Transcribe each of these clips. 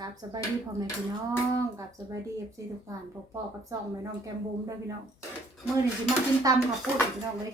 กับสบายดีพ่อแม่พี่น้องกับสบายดีเอฟซีทุกท่านพบพ่อกับซ่องแม่น้องแกมบุมด้วยพี่น้องมื้อนี้สิมากินตำข้าวปุ้นพี่น้องเลย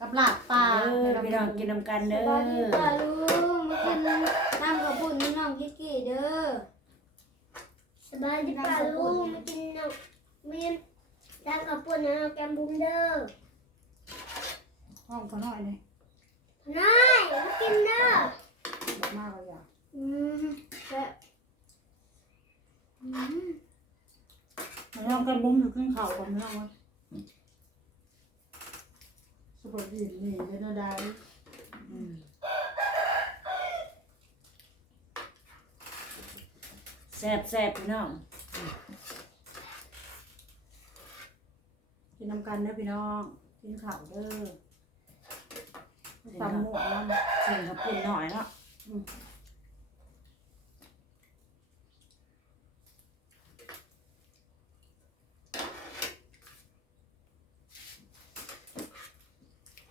กับลาบปลาเออพี่น้องกินน้ำกันสเด้อวัสดีค่ะลุงมากินน้ำกับปุ่นน้องกิ๊กกี้เด้อสบายดีป่ะลุงมากินน้ำมีน้ำกับปุ่นน้องแกมบุ้มเด้อห้องเขาหน่อยนี่น้อยมากินเด้อบอกมากเลยอะอืมแบบอื มแม่น้องแกมบุมอยู่ขึ้นเขาก่อนพี่น้องเว้ยสวัสดีนี่เป็นอะไรอืมแซ่บแซ่บพี่น้องกินน้ำกันเด้อพี่น้องกินข้าวเด้อตำหมวกน้ำเสียงกับปุ่นหน่อยเนาะ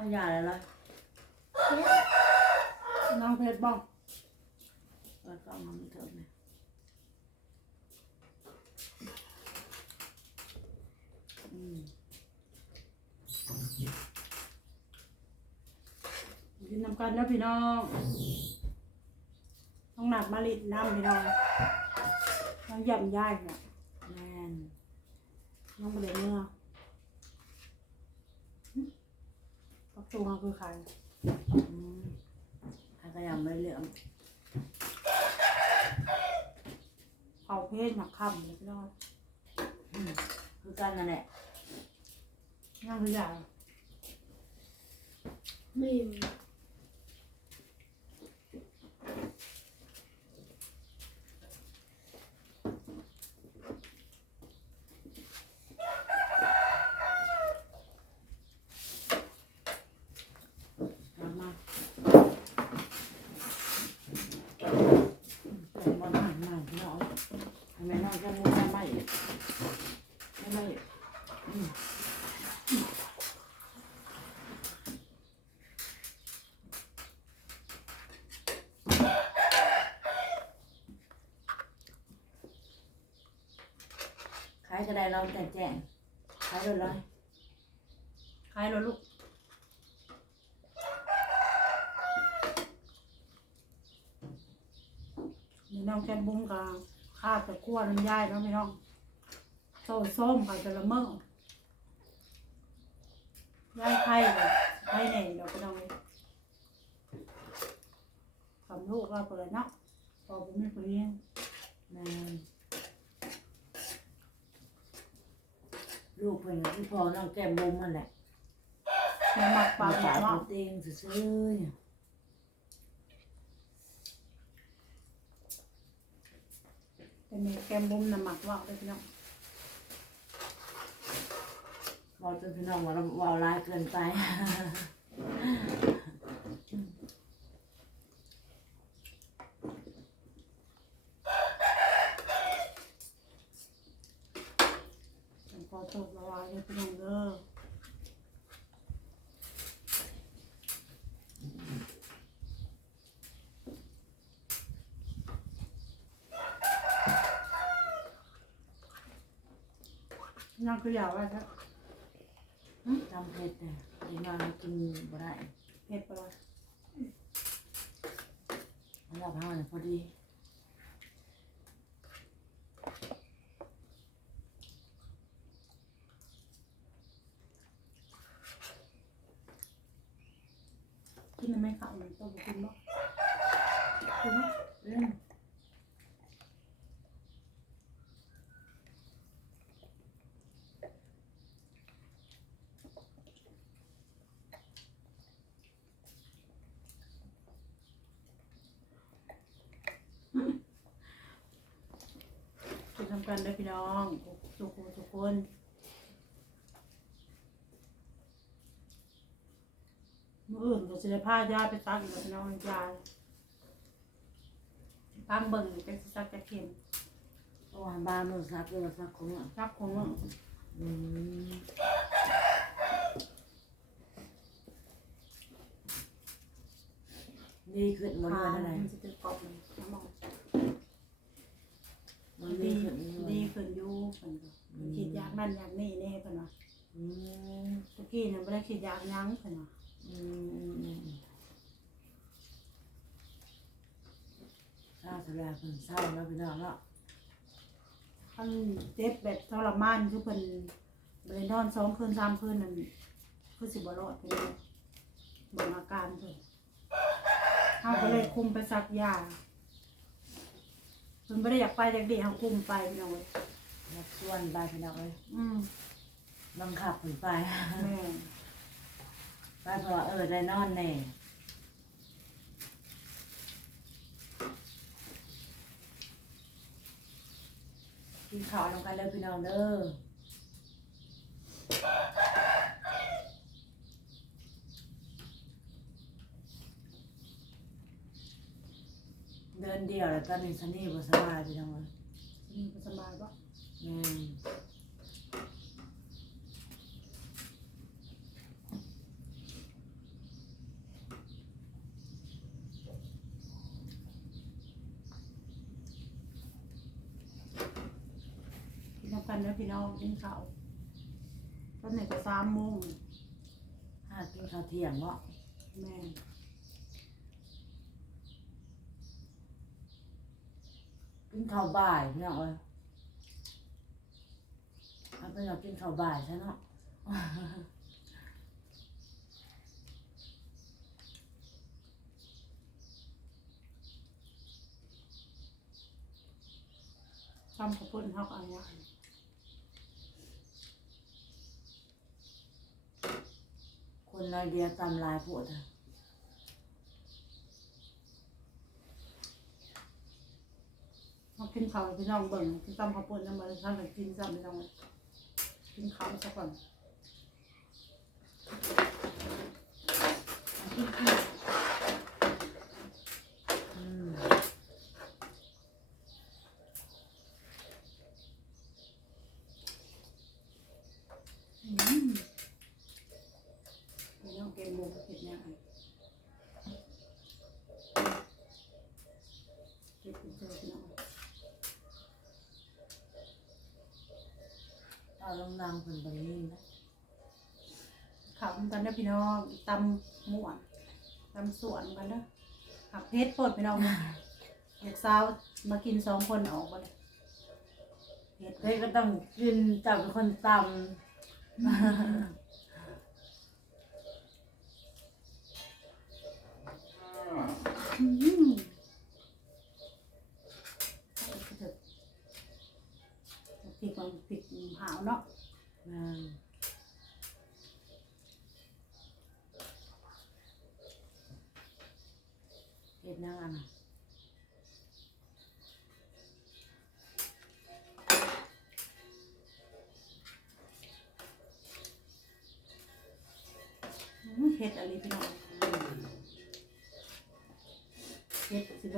เอายาอะไรล่ะน้องเพชรบ้องแล้วก็เอามาเถอะนะอืมกินน้ำกันเด้อพี่น้องน้องหนักมาลิดน้ำพี่น้องน้องย่ำย่ายเนี่ยแม่นน้องประเดี๋ยวเนื้อ ปักตัวมันคือใครอืมถ้าก็ยังไม่เหลืองเผาเพศหมักคำเลยพี่น้องอืมคือกันนั่นแหละนั่งคือใหญ่มีมมามาเป็นบอลหันมาพี่น้องทำไมน้องจะมูทำไมทำไมอืม ขายก็ ได้เราแต่แจ้งขายเลยเลยใครเหรอลูกนี่น้องแกนบุ้งกับข้าวต่ขั้วน้ำย่ายเนาะพี่น้องโซ่ส้มไปแต่ละเมอย่ายไข่เลยไข่แหน่เดี๋ยวพี่น้องเลยทำลูกเราเปิดเนาะพอผมไม่คนนี้แม่น ลูกเพิ่นที่พอน้องแก้มบุมมันแหละแม่หมักปลาปลาเนาะตัวเองซื่อๆแต่แม่แกมบุ้มน้ำหมักว่าวเลยพี่น้องบอกจนพี่น้องว่าเราว่าร้ายเกินไป ขอโทษละวายเลยพี่น้องเด้อ นั่งคืออยากว่าครับทำเผ็ดเนี่ยดีมากินบ่ได้เผ็ดไปเลยเราพาเนี่ยพอดีกินมันไม่ข้ามันต้องกินบ่กินบ่อืม กินทำกันได้อพี่น้องทุกคนทุกคนมื่ออื่นก็จะได้พายาไปตักอีกแล้วพี่น้องยาตั้งเบิ่งเป็นสิซักจะเข็มเพราะว่าบ้านมันซักเลยซักของอะซักคงมึงอืมดีขึ้นหมดเลยขาเท่าไหร่มันจะเป็นกรอบเลยน้ำมัน เพิ่นก็คิดอยากนั่นอยากนี่แน่เพิ่นว่าอืมตะกี้เนี่ยบ่ได้คิดอยากหยังเพิ่นว่าอืมอืมอืมเศร้าสุดแล้วเพิ่นเศร้าแล้วพี่น้องเนาะคันเจ็บแบบทรมานคือเพิ่นบ่ได้นอน2คืน3คืนนั่นคือสิบ่รอดไปเลยเบิ่งอาการเพิ่นเฮาก็เลยคุมไปซักยาเพิ่นบ่ได้อยากไปจากเด็กเฮาคุมไปพี่น้องเอ้ย นักชวนไปพี่น้องเอ้ยอืมบังคับเพิ่นไปแม่นไปเพราะว่าเออได้นอนแน่กินข้าวนำกันเลยพี่น้องเด้อ เดินเดียวแล้วตอนนี้ซันนี่บ่สบายพี่น้องเอ้ยนี่ก็สบายบ่ แม่นกินน้ำกันเด้อพี่น้องกินข้าวตอนนี้ก็3โมงหากินข้าวเที่ยงเนาะแม่นกินข้าวบ่ายพี่น้องเอ้ย เอาไปเรากินข้าวบ่ายซะเนาะทำข้าวปุ้นเฮาก็เอาอย่างคนน้อยเดียวตำลายปวดอะมากินข้าวให้พี่น้องเบิ่งกินตำข้าวปุ้นแล้วมาทำกันกินซ้ำพี่น้องเลย กินข้าวซะก่อนกินข้าวอืมอืมพี่น้องเกมโมเห็ดยังไงเก็บไปเจอพี่น้อง เอาลงนางคนบนนี้นะข้าวกันเด้อพี่น้องตำม่วนตำสวนกันเด้อขับเพชรปดพี่น้องนะอยากสาวมากินสองคนออกมาเลยเพชรเฮ้ยก็ต้องกินจับเป็นคนตอื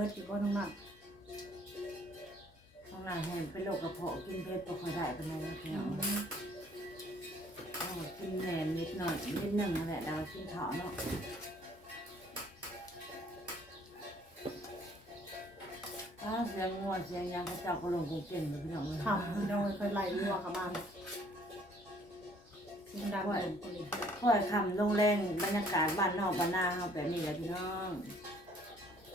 บิดอยู่บ่น้องนักข้างหน้าเห็นเป็นโรคกระเพาะกินเผ็ดบ่ค่อยได้ปานใดนะพี่น้องเอากินแหนมนิดหน่อยนิดหนึ่งนั่นแหละแล้วก็กินข้าวเนาะอ้าเสียงงัวเสียงหยังเขาเจ้าก็ลงคงเก่งเลยพี่น้องเอ้ยทำพี่น้องเคยไล่งัวกับมันกินได้บ่คนนี้ค่อยคำลงแรงบรรยากาศบ้านนอกบ้านนาเฮาแบบนี้แหละพี่น้อง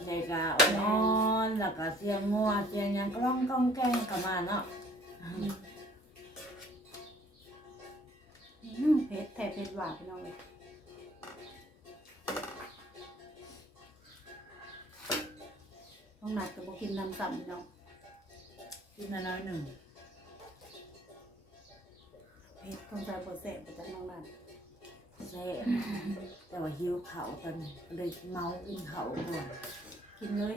ใหญ่กะนอนแล้วก็เสียงงัวเสียงหยังกร้องก้องแกงกลับมาเนาะอืมเผ็ดแท้เผ็ดหวานพี่น้องเลยน้องนัดก็บ่กินน้ำซ้ำพี่น้องกินน้อยๆหนึ่งเผ็ดต้องใส่บ่แซ่บไปจากน้องนัดแซ่บแต่ว่าหิวเขาวตอนนี้ก็เลยเมากินเขาวก่อน กินเลย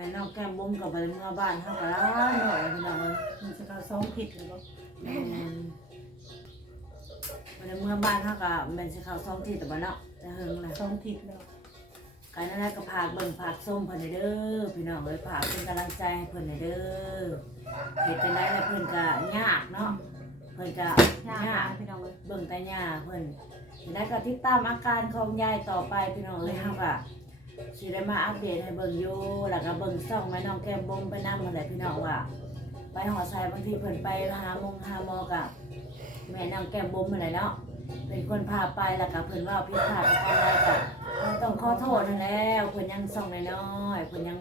ม่น้องแก้มบุ้มกับไปเมื่อบ้านเฮาก็ล้าหน่อยพี่น้องเอ้ยมันจะเอาซองผิดหรือเปล่าแม่นวันเมื่อบ้านเขาก็แม่นสิเข้าท้องที่แต่บ้านเนาะจะเฮิงนะสองทิศแล้วการนั้นก็พากเบิ่งพากส้มเพิ่นให้เด้อพี่น้องเอ้ยพากเป็นกำลังใจให้เพิ่นให้เด้อเฮ็ดจังได๋ล่ะเพิ่นก็ยากเนาะเพิ่นก็ยากยากพี่น้องเอ้ยเบิ่งแต่ย่าเพิ่นแล้วก็ติดตามอาการของยายต่อไปพี่น้องเอ้ยเฮาก็ สิได้มาอัปเดตให้เบิ่งอยู่แล้วก็เบิ่งซ่องแม่น้องแก้มบุ้มไปนำนั่นแหละพี่น้องว่า ไปหอไซบางทีเพิ่นไปหามงหาหมอกับแม่น้องแก้มบุ้มนั่นแหละเนาะเป็นคนพาไปแล้วก็เพิ่นว่าผิดพลาดประการใดก็ต้องขอโทษนั่นแล้วเพิ่นยังซ่องน้อยๆเพิ่นยัง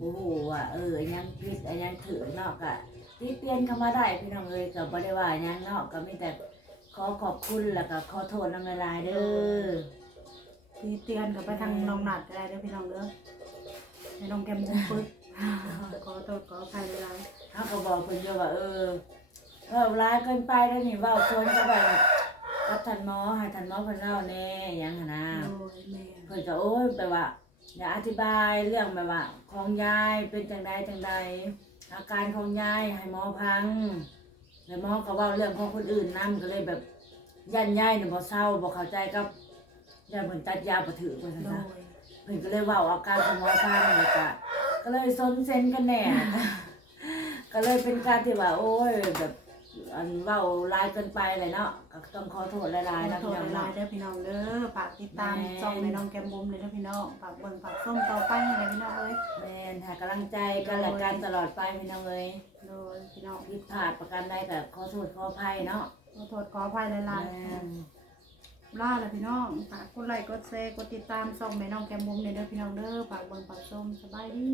บ่ฮู้ว่าเออยังผิดอันยังถือเนาะก็ติเตียนเข้ามาได้พี่น้องเอ้ยก็บ่ได้ว่าหยังเนาะก็มีแต่ขอขอบคุณแล้วก็ขอโทษน้ำละลายเด้อ ที่เตือนกับไปทางน้องหนัดก็ได้เด้อพี่น้องเด้อให้น้องแก้มบุ้มปึ๊กขอโทษขออภัยเวลาเขาก็บอกเพิ่นอยู่ว่าเออเว่าร้ายเกินไปแล้วนี่เว่าชวนก็แบบกับท่านหมอให้ท่านหมอเพิ่นเล่าแน่หยังหั้นนะโอ้ยแม่เพิ่นก็โอ้ยแบบว่าอย่าอธิบายเรื่องแบบว่าของยายเป็นจังใดจังใดอาการของยายให้หมอพังแล้วหมอก็เว่าเรื่องของคนอื่นนํก็เลยแบบยันยายเนี่ยบ่เศร้าบ่เข้าใจกับ ยายเพิ่นตัดยาบ่ถือเพิ่นโดซั่นยนะเพิ่นก็เลยเว่าอาการของหมอฟังเลยก็ก็เลยซนเซนกันแน่ ก็เลยเป็นการที่ว่าโอ้ยแบบอันเว้าลายเกินไปเลยเนาะก็ต้องขอโทษหลายๆขอนะโทพี่ษน้องหลาเนาะ ยๆเด้อพี่น้องเด้อฝากติดตามแม่ ช่องในน้องแก้มบุ้มเลยเด้อพี่น้องฝากเบิ่งฝากส้มต่อไปให้พี่น้องเอ้ยแม่นหากำลังใจกันและกันตลอดไปพี่น้องเอ้ยโดยพี่น้องผิดพลาดประการใดก็ขอโทษขออภัยเนาะขอโทษขออภัยหลายแม่นๆ ล่าเลยพี่น้องฝากกดไลค์กดแชร์กดติดตามช่องแม่น้องแก้มบุ้มเลยเด้อพี่น้องเด้อฝากเบิ่งฝากชมสบายดี